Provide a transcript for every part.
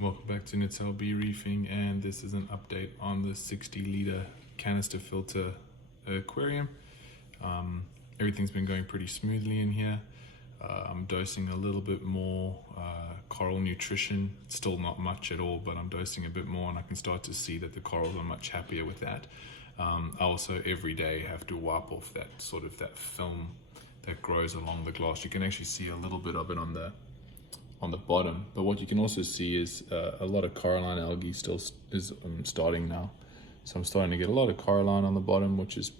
Welcome back to Natal Bee Reefing, and this is an update on the 60-liter canister filter aquarium. Everything's been going pretty smoothly in here. I'm dosing a little bit more coral nutrition. It's still not much at all, but I'm dosing a bit more, and I can start to see that the corals are much happier with that. I also every day have to wipe off that film that grows along the glass. You can actually see a little bit of it on the bottom, but what you can also see is a lot of coralline algae still is starting now. So I'm starting to get a lot of coralline on the bottom, which is,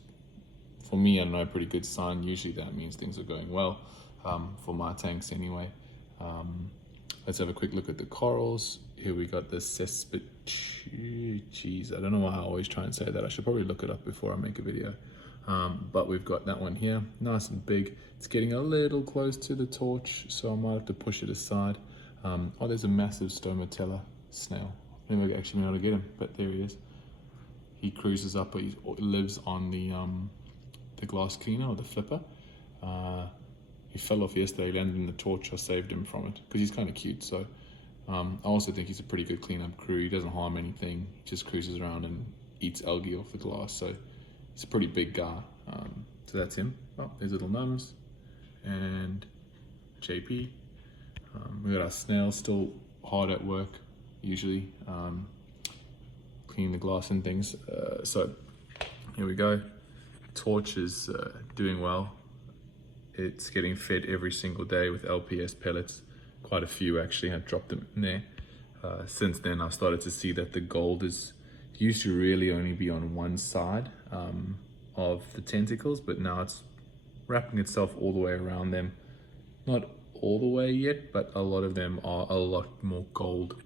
for me, I know, a pretty good sign. Usually that means things are going well, for my tanks anyway. Let's have a quick look at the corals. Here we got the geez, I don't know why I always try and say that. I should probably look it up before I make a video. But we've got that one here, nice and big. It's getting a little close to the torch, so I might have to push it aside. Oh, there's a massive stomatella snail. I never actually been able to get him, but there he is. He cruises up, but he lives on the glass cleaner or the flipper. He fell off yesterday, landed in the torch. I saved him from it because he's kind of cute. So I also think he's a pretty good cleanup crew. He doesn't harm anything. He just cruises around and eats algae off the glass. So he's a pretty big guy. So that's him. Oh, there's little Nums and JP. We got our snails still hard at work, usually cleaning the glass and things. So here we go. Torch is doing well. It's getting fed every single day with LPS pellets. Quite a few actually. I dropped them in there. Since then, I've started to see that the gold used to really only be on one side of the tentacles, but now it's wrapping itself all the way around them. Not all the way yet, but a lot of them are a lot more gold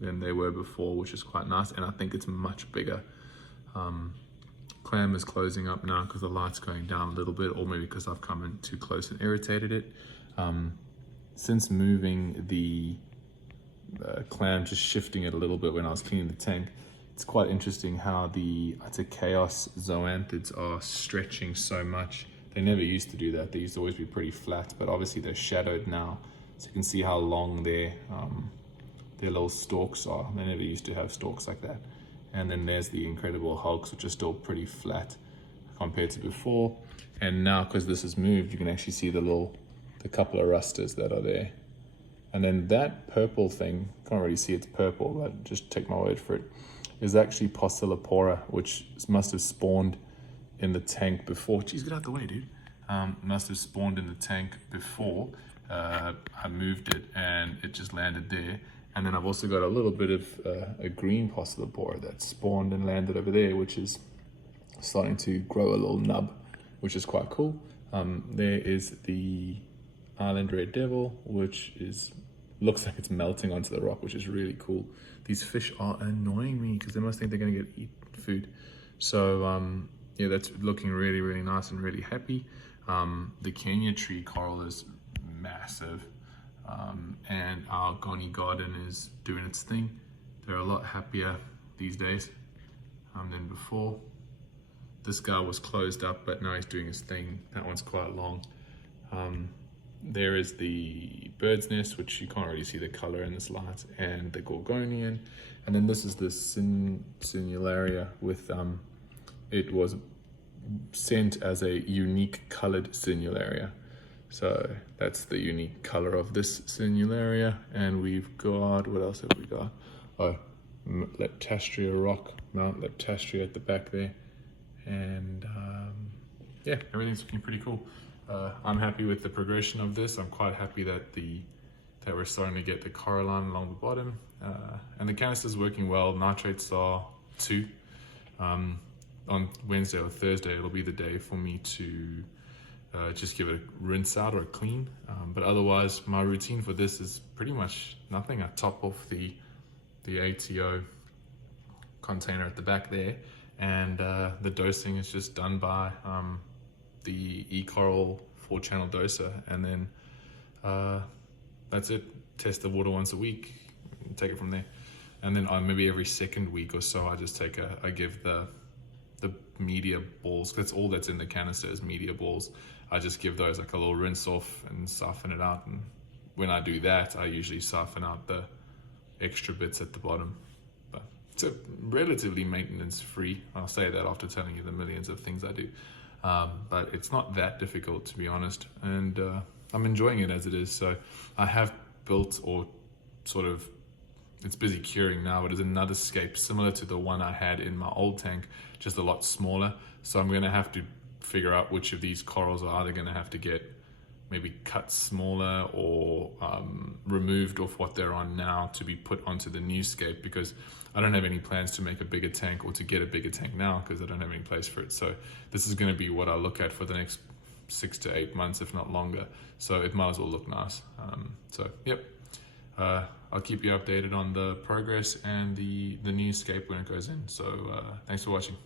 than they were before, which is quite nice, and I think it's much bigger. Clam is closing up now because the light's going down a little bit, or maybe because I've come in too close and irritated it. Since moving the clam, just shifting it a little bit when I was cleaning the tank, it's quite interesting how the chaos zoanthids are stretching so much. They never used to do that. They used to always be pretty flat, but obviously they're shadowed now. So you can see how long their little stalks are. They never used to have stalks like that. And then there's the incredible hulks, which are still pretty flat compared to before. And now, because this has moved, you can actually see the couple of rusters that are there. And then that purple thing, can't really see it's purple, but just take my word for it, is actually Pocillopora, which must have spawned in the tank before. Jeez, get out the way, dude. Must have spawned in the tank before I moved it, and it just landed there. And then I've also got a little bit of a green Pocillopora that spawned and landed over there, which is starting to grow a little nub, which is quite cool. There is the Island Red Devil, which looks like it's melting onto the rock, which is really cool. These fish are annoying me because they must think they're going to eat food. So yeah, that's looking really, really nice and really happy. The Kenya tree coral is massive. And our Goni garden is doing its thing. They're a lot happier these days than before. This guy was closed up, but now he's doing his thing. That one's quite long. There is the bird's nest, which you can't really see the color in this light, and the Gorgonian. And then this is the Sinularia with, it was sent as a unique colored Sinularia. So that's the unique color of this Sinularia. And we've got, what else have we got? Oh, Leptastria rock, Mount Leptastria at the back there. And yeah, everything's looking pretty cool. I'm happy with the progression of this. I'm quite happy that we're starting to get the coralline along the bottom. And the canister's working well. Nitrates are 2. On Wednesday or Thursday, it'll be the day for me to just give it a rinse out or a clean. But otherwise, my routine for this is pretty much nothing. I top off the ATO container at the back there, and the dosing is just done by the eCoral 4-channel doser, and then that's it. Test the water once a week, take it from there. And then maybe every second week or so, I just I give the media balls. That's all that's in the canister is media balls. I just give those like a little rinse off and soften it out. And when I do that, I usually soften out the extra bits at the bottom. But it's a relatively maintenance free. I'll say that after telling you the millions of things I do. But it's not that difficult, to be honest, and I'm enjoying it as it is. So I have built, or sort of, it's busy curing now, but it's another scape similar to the one I had in my old tank, just a lot smaller. So I'm going to have to figure out which of these corals are either going to have to get maybe cut smaller or removed off what they're on now to be put onto the new scape, because I don't have any plans to make a bigger tank or to get a bigger tank now because I don't have any place for it. So this is going to be what I look at for the next 6 to 8 months, if not longer. So it might as well look nice. So yep, I'll keep you updated on the progress and the new scape when it goes in. So thanks for watching.